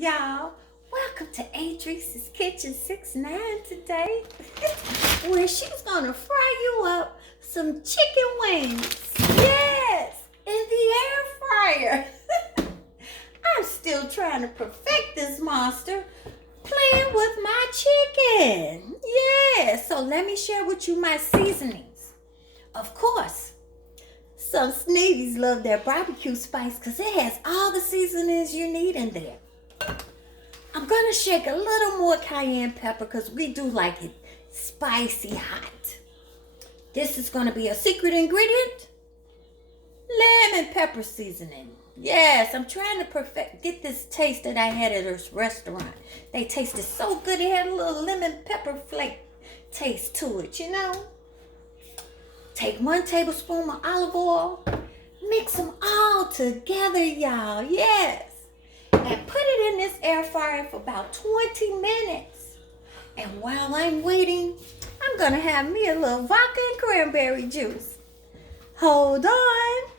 y'all. Welcome to Adrice's Kitchen 69 today, where she's gonna fry you up some chicken wings. Yes, in the air fryer. I'm still trying to perfect this monster, playing with my chicken. Yeah, so let me share with you my seasonings. Of course, some Sneevy Love That BBQ spice because it has all the seasonings you need in there. I'm going to shake a little more cayenne pepper because we do like it spicy hot. This is going to be a secret ingredient. Lemon pepper seasoning. Yes, I'm trying to get this taste that I had at this restaurant. They tasted so good. It had a little lemon pepper flake taste to it, you know. Take 1 tablespoon of olive oil. Mix them all together, y'all. Yes. And put it in this air fryer for about 20 minutes. And while I'm waiting, I'm going to have me a little vodka and cranberry juice. Hold on.